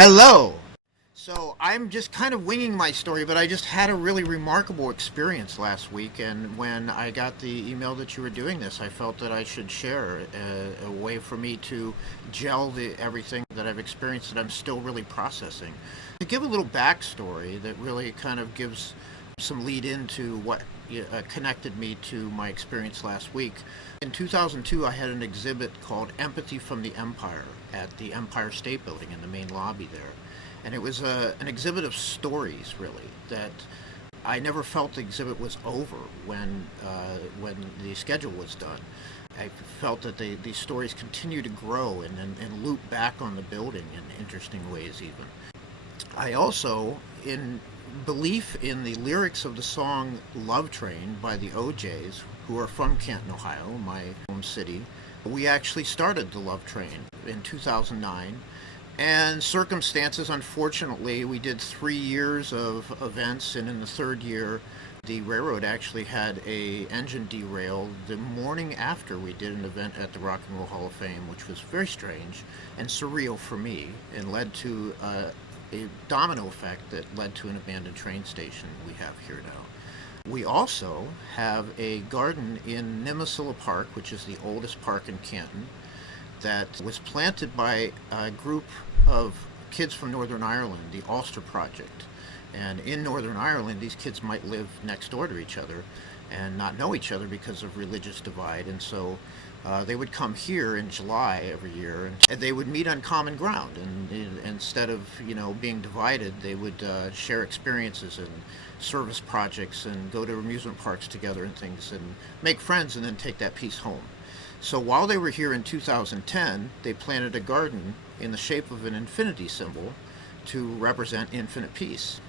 Hello! So I'm just kind of winging my story, but I just had a really remarkable experience last week, and when I got the email that you were doing this, I felt that I should share a way for me to gel everything that I've experienced that I'm still really processing. To give a little backstory that really kind of gives some lead into what connected me to my experience last week. In 2002, I had an exhibit called Empathy from the Empire at the Empire State Building in the main lobby there. And it was an exhibit of stories, really, that I never felt the exhibit was over when the schedule was done. I felt that these stories continue to grow and loop back on the building in interesting ways even. I also, in belief in the lyrics of the song Love Train by the OJs, who are from Canton, Ohio, my home city, we actually started the Love Train in 2009. And circumstances, unfortunately, we did 3 years of events, and in the third year, the railroad actually had a engine derail the morning after we did an event at the Rock and Roll Hall of Fame, which was very strange and surreal for me, and led to a domino effect that led to an abandoned train station we have here now. We also have a garden in Nimisila Park, which is the oldest park in Canton, that was planted by a group of kids from Northern Ireland, the Ulster Project. And in Northern Ireland, these kids might live next door to each other and not know each other because of religious divide. And so they would come here in July every year, and they would meet on common ground. And instead of being divided, they would share experiences and service projects and go to amusement parks together and things and make friends and then take that piece home. So while they were here in 2010, they planted a garden in the shape of an infinity symbol to represent infinite peace.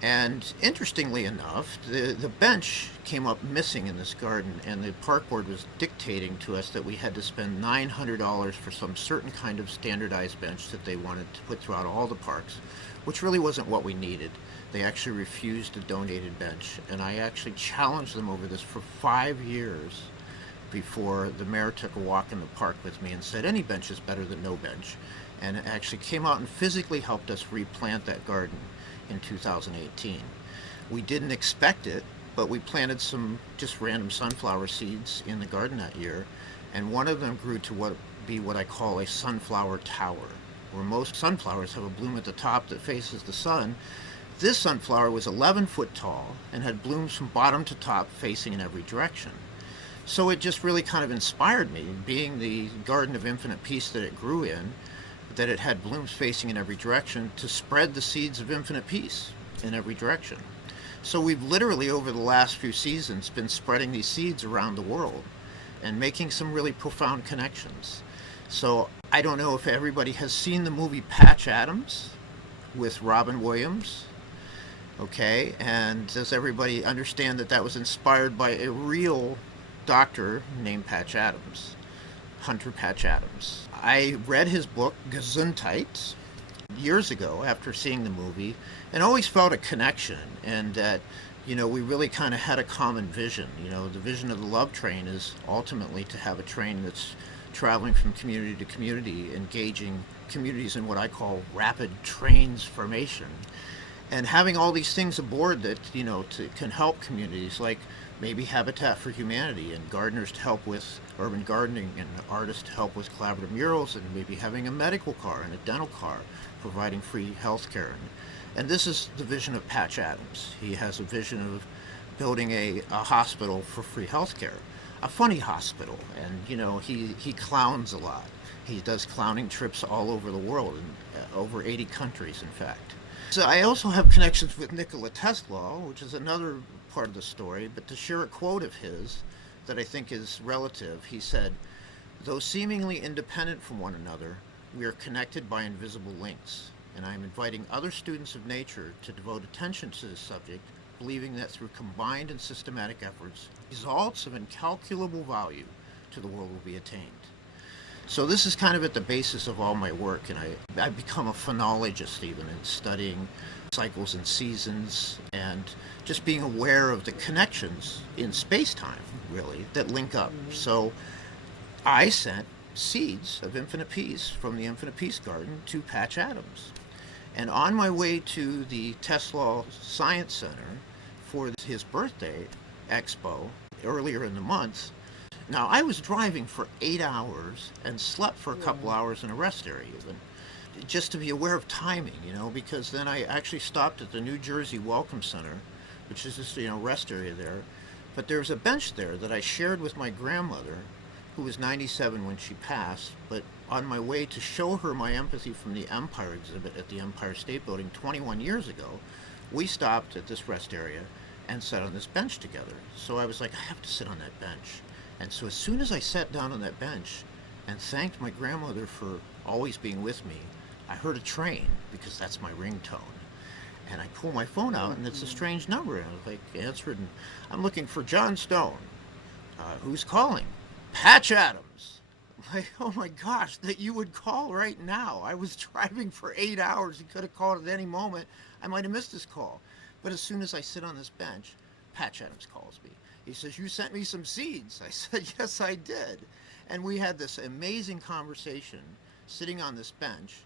And interestingly enough, the bench came up missing in this garden, and the park board was dictating to us that we had to spend $900 for some certain kind of standardized bench that they wanted to put throughout all the parks, which really wasn't what we needed. They actually refused a donated bench, and I actually challenged them over this for 5 years before the mayor took a walk in the park with me and said any bench is better than no bench, and actually came out and physically helped us replant that garden in 2018. We didn't expect it, but we planted some just random sunflower seeds in the garden that year, and one of them grew to what I call a sunflower tower, where most sunflowers have a bloom at the top that faces the sun. This sunflower was 11 foot tall and had blooms from bottom to top facing in every direction. So it just really kind of inspired me, being the garden of infinite peace that it grew in, that it had blooms facing in every direction, to spread the seeds of infinite peace in every direction. So we've literally, over the last few seasons, been spreading these seeds around the world and making some really profound connections. So I don't know if everybody has seen the movie Patch Adams with Robin Williams. Okay, and does everybody understand that that was inspired by a real doctor named Patch Adams, Hunter Patch Adams? I read his book Gesundheit years ago after seeing the movie, and always felt a connection, and that we really kind of had a common vision. The vision of the Love Train is ultimately to have a train that's traveling from community to community, engaging communities in what I call rapid transformation, and having all these things aboard that can help communities, like maybe Habitat for Humanity and gardeners to help with urban gardening and artists to help with collaborative murals, and maybe having a medical car and a dental car providing free health care. And this is the vision of Patch Adams. He has a vision of building a hospital for free health care, a funny hospital, and he clowns a lot. He does clowning trips all over the world, in over 80 countries in fact. So I also have connections with Nikola Tesla, which is another part of the story, but to share a quote of his that I think is relative. He said, "Though seemingly independent from one another, we are connected by invisible links, and I am inviting other students of nature to devote attention to this subject, believing that through combined and systematic efforts, results of incalculable value to the world will be attained." So this is kind of at the basis of all my work, and I've become a phonologist even in studying cycles and seasons, and just being aware of the connections in space-time, really, that link up. So I sent seeds of infinite peace from the Infinite Peace Garden to Patch Adams. And on my way to the Tesla Science Center for his birthday expo earlier in the month, now I was driving for 8 hours and slept for a couple hours in a rest area even, just to be aware of timing, because then I actually stopped at the New Jersey Welcome Center, which is this, rest area there. But there was a bench there that I shared with my grandmother, who was 97 when she passed. But on my way to show her my empathy from the Empire exhibit at the Empire State Building 21 years ago, we stopped at this rest area and sat on this bench together. So I was like, I have to sit on that bench. And so as soon as I sat down on that bench and thanked my grandmother for always being with me, I heard a train, because that's my ringtone. And I pull my phone out, and it's a strange number. And I answer it, and I'm looking for John Stone. Who's calling? Patch Adams. I'm like, oh my gosh, that you would call right now. I was driving for 8 hours. You could have called at any moment. I might have missed this call. But as soon as I sit on this bench, Patch Adams calls me. He says, you sent me some seeds. I said, yes, I did. And we had this amazing conversation sitting on this bench.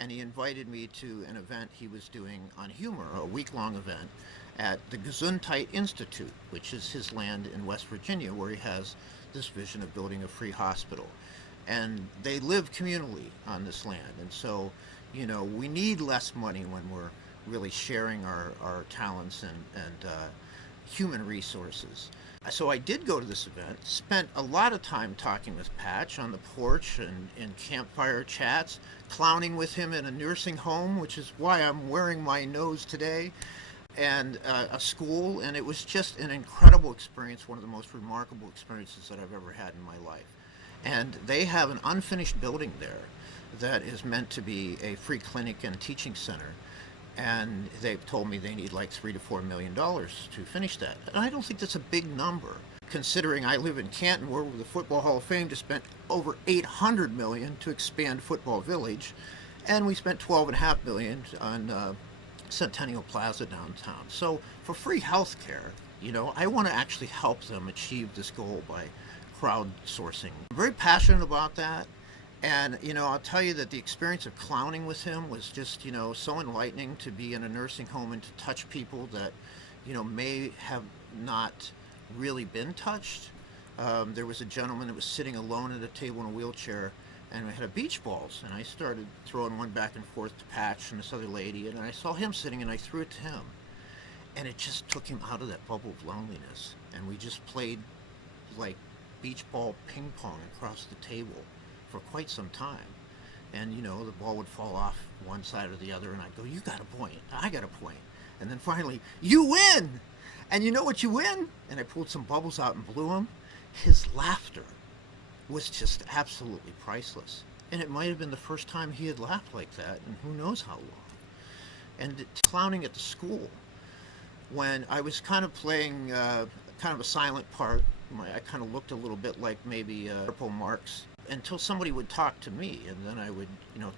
And he invited me to an event he was doing on humor, a week-long event at the Gesundheit Institute, which is his land in West Virginia, where he has this vision of building a free hospital. And they live communally on this land. And so, we need less money when we're really sharing our talents and human resources. So I did go to this event, spent a lot of time talking with Patch on the porch and in campfire chats, clowning with him in a nursing home, which is why I'm wearing my nose today, and a school, and it was just an incredible experience, one of the most remarkable experiences that I've ever had in my life. And they have an unfinished building there that is meant to be a free clinic and teaching center. And they've told me they need like $3 to $4 million to finish that. And I don't think that's a big number, considering I live in Canton, where the Football Hall of Fame just spent over $800 million to expand Football Village, and we spent $12.5 million on Centennial Plaza downtown. So for free health care, I want to actually help them achieve this goal by crowdsourcing. I'm very passionate about that. And, I'll tell you that the experience of clowning with him was just, so enlightening, to be in a nursing home and to touch people that, may have not really been touched. There was a gentleman that was sitting alone at a table in a wheelchair, and we had a beach balls, and I started throwing one back and forth to Patch and this other lady, and I saw him sitting, and I threw it to him. And it just took him out of that bubble of loneliness, and we just played like beach ball ping pong across the table for quite some time. And the ball would fall off one side or the other, and I'd go, you got a point, I got a point. And then finally, you win! And you know what you win? And I pulled some bubbles out and blew him. His laughter was just absolutely priceless. And it might have been the first time he had laughed like that in who knows how long. And clowning at the school, when I was kind of playing kind of a silent part, I kind of looked a little bit like maybe Purple Marx, until somebody would talk to me, and then I would,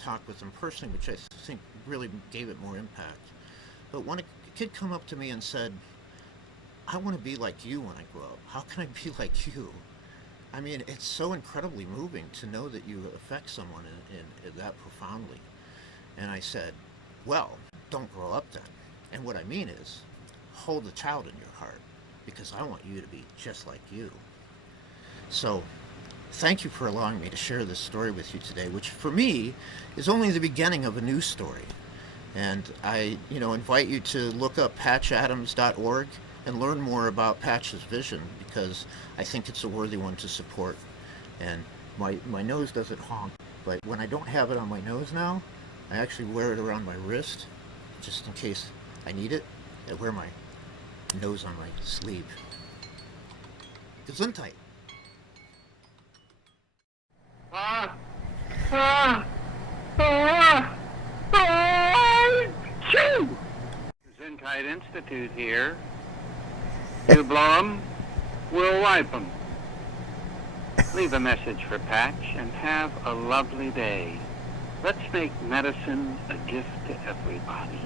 talk with them personally, which I think really gave it more impact. But when a kid come up to me and said, I want to be like you when I grow up, how can I be like you? I mean, it's so incredibly moving to know that you affect someone in that profoundly. And I said, well, don't grow up then. And what I mean is, hold the child in your heart, because I want you to be just like you. So, thank you for allowing me to share this story with you today, which for me is only the beginning of a new story. And I, invite you to look up patchadams.org and learn more about Patch's vision, because I think it's a worthy one to support. And my nose doesn't honk, but when I don't have it on my nose now, I actually wear it around my wrist, just in case I need it. I wear my nose on my sleeve. Gesundheit. Gesundheit Institute here. You blow 'em, we'll wipe 'em. Leave a message for Patch and have a lovely day. Let's make medicine a gift to everybody.